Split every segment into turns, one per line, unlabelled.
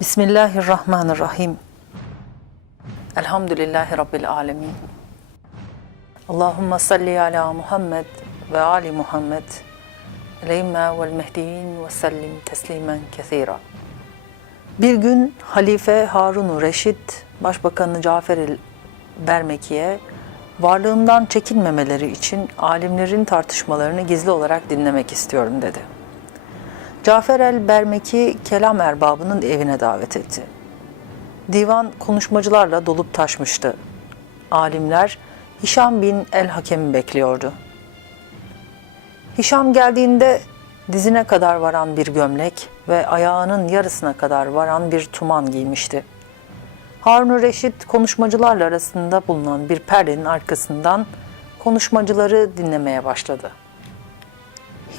Bismillahirrahmanirrahim. Elhamdülillahi Rabbil alemin. Allahümme salli ala Muhammed ve ali Muhammed. Aleyhime vel mehdiyin ve sellim teslimen kethira. Bir gün Halife Harun Reşit, Başbakanı Cafer el Bermeki'ye varlığımdan çekinmemeleri için alimlerin tartışmalarını gizli olarak dinlemek istiyorum dedi. Cafer el Bermeki kelam erbabının evine davet etti. Divan konuşmacılarla dolup taşmıştı. Alimler Hişam bin el Hakem'i bekliyordu. Hişam geldiğinde dizine kadar varan bir gömlek ve ayağının yarısına kadar varan bir tuman giymişti. Harun Reşit konuşmacılarla arasında bulunan bir perdenin arkasından konuşmacıları dinlemeye başladı.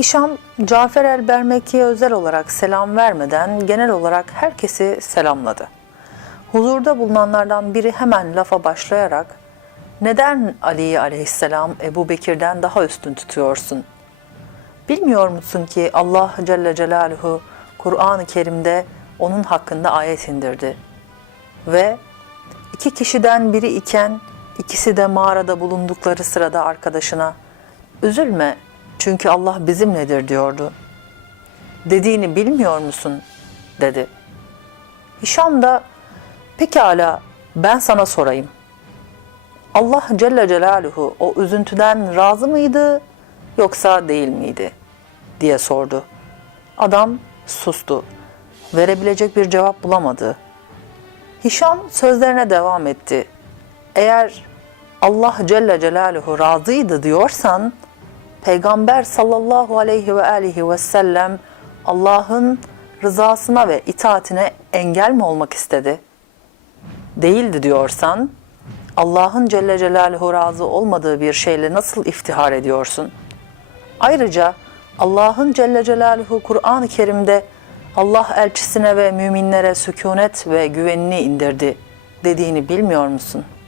Hişam, Cafer el Bermeki'ye özel olarak selam vermeden genel olarak herkesi selamladı. Huzurda bulunanlardan biri hemen lafa başlayarak neden Ali'yi aleyhisselam Ebu Bekir'den daha üstün tutuyorsun? Bilmiyor musun ki Allah Celle Celaluhu Kur'an-ı Kerim'de onun hakkında ayet indirdi. Ve iki kişiden biri iken ikisi de mağarada bulundukları sırada arkadaşına üzülme çünkü Allah bizimledir diyordu. Dediğini bilmiyor musun? dedi. Hişam da pekala ben sana sorayım. Allah Celle Celaluhu o üzüntüden razı mıydı yoksa değil miydi? diye sordu. Adam sustu. Verebilecek bir cevap bulamadı. Hişam sözlerine devam etti. Eğer Allah Celle Celaluhu razıydı diyorsan, Peygamber sallallahu aleyhi ve aleyhi ve sellem Allah'ın rızasına ve itaatine engel mi olmak istedi? Değildi diyorsan, Allah'ın Celle Celaluhu razı olmadığı bir şeyle nasıl iftihar ediyorsun? Ayrıca Allah'ın Celle Celaluhu Kur'an-ı Kerim'de Allah elçisine ve müminlere sükunet ve güvenini indirdi dediğini bilmiyor musun?''